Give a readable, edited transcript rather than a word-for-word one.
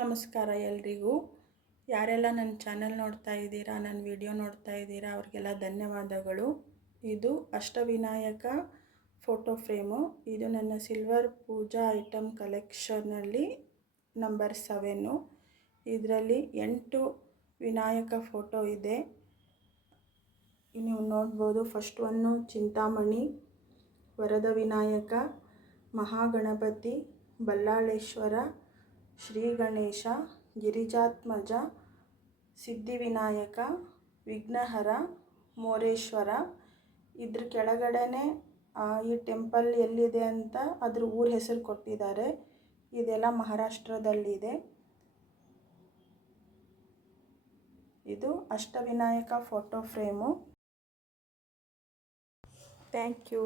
ನಮಸ್ಕಾರ ಎಲ್ರಿಗೂ. ಯಾರೆಲ್ಲ ನನ್ನ ಚಾನೆಲ್ ನೋಡ್ತಾ ಇದ್ದೀರಾ, ನನ್ನ ವಿಡಿಯೋ ನೋಡ್ತಾ ಇದ್ದೀರಾ, ಅವ್ರಿಗೆಲ್ಲ ಧನ್ಯವಾದಗಳು. ಇದು ಅಷ್ಟವಿನಾಯಕ ಫೋಟೋ ಫ್ರೇಮು. ಇದು ನನ್ನ ಸಿಲ್ವರ್ ಪೂಜಾ ಐಟಮ್ ಕಲೆಕ್ಷನಲ್ಲಿ ನಂಬರ್ 7. ಇದರಲ್ಲಿ 8 ವಿನಾಯಕ ಫೋಟೋ ಇದೆ. ನೀವು ನೋಡ್ಬೋದು. ಫಸ್ಟ್ ಒನ್ನು ಚಿಂತಾಮಣಿ, ವರದ ವಿನಾಯಕ, ಮಹಾಗಣಪತಿ, ಬಲ್ಲಾಳೇಶ್ವರ, ಶ್ರೀ ಗಣೇಶ, ಗಿರಿಜಾತ್ಮಜ, ಸಿದ್ಧಿವಿನಾಯಕ, ವಿಘ್ನಹರ, ಮೋರೇಶ್ವರ. ಇದ್ರ ಕೆಳಗಡೆನೆ ಈ ಟೆಂಪಲ್ ಎಲ್ಲಿದೆ ಅಂತ ಅದ್ರ ಊರ ಹೆಸರು ಕೊಟ್ಟಿದ್ದಾರೆ. ಇದೆಲ್ಲ ಮಹಾರಾಷ್ಟ್ರದಲ್ಲಿದೆ. ಇದು Ashtavinayak photo frame. Thank you.